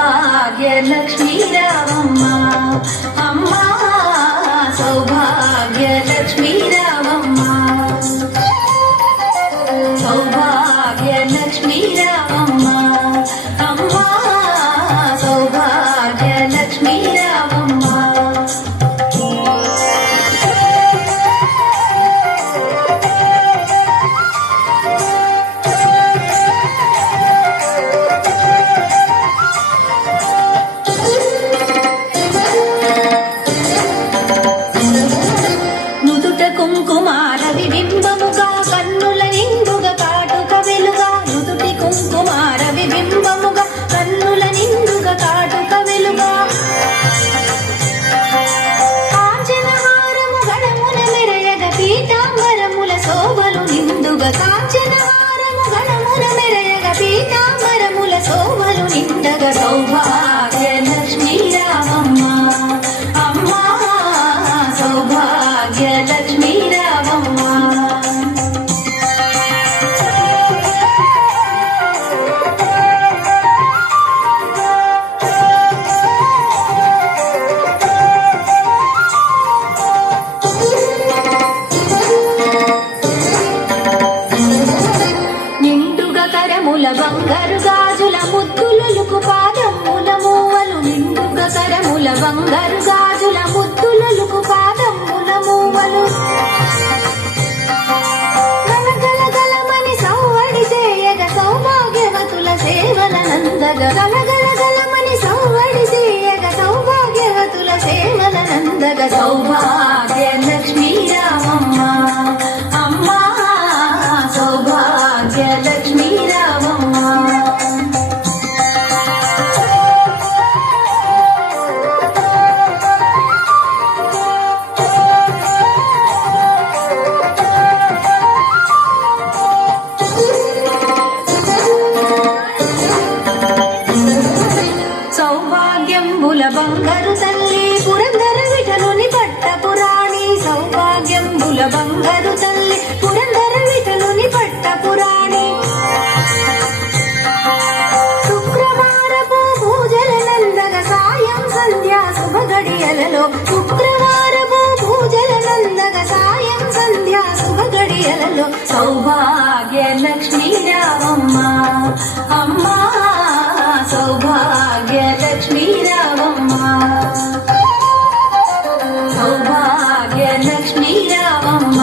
సౌభాగ్యలక్ష్మీ రావమ్మ అమ్మ సౌభాగ్యలక్ష్మీ రావమ్మ సౌభాగ్యలక్ష్మీ రావమ్మ అమ్మ సౌభాగ్యలక్ష్మీ రావమ్మ కుంకుమార విబింబముగా కన్నుల నిండుగా కాటుక వెలుగా నుదుటి కుంకుమార విబింబముగా కన్నుల నిండుగా కాటుక వెలుగా కాంచనహారము గణమున మెరయగ పీతాంబరముల శోభలు నిండుగా కాంచనహారము గణమున మెరయగ పీతాంబరముల శోభలు నిండగా సౌభాగ్యలక్ష్మీ రావమ్మ అమ్మ సౌభాగ్యలక్ష్మీ రావమ్మ నిండుగా కరముల బంగారు గాజుల ముద్దులకు పాదముల మూవలు నిండుగా కరముల బంగారు గాజుల ముద్దులకు పాదముల మూవలు గలగలగలమని సౌవడి చేయగ సౌభాగ్యవతుల సేవల నందగ గలగలగలమని సౌవడి చేయగ సౌభాగ్యవతుల సేవల నందగ సౌభాగ్యలక్ష్మీ రావమ్మ అమ్మ సౌభాగ్యలక్ష్మీ రావమ్మ సౌభాగ్యంబుల బంగారు తల్లి పురందర విఠలుని పట్టపురాణి సౌభాగ్యంబుల బంగారు తల్లి పురందర విఠలుని పట్టపురాణి శుక్రవారపు పూజల నందగ సాయం సంధ్యా శుభ గడియలలో శుక్రవారపు పూజల నందగ సాయం సంధ్యా శుభ గడియలలో సౌభాగ్యలక్ష్మీ రావమ్మ అమ్మ సౌభాగ్యలక్ష్మీ రావమ్మ సౌభాగ్యలక్ష్మీ రావమ్మ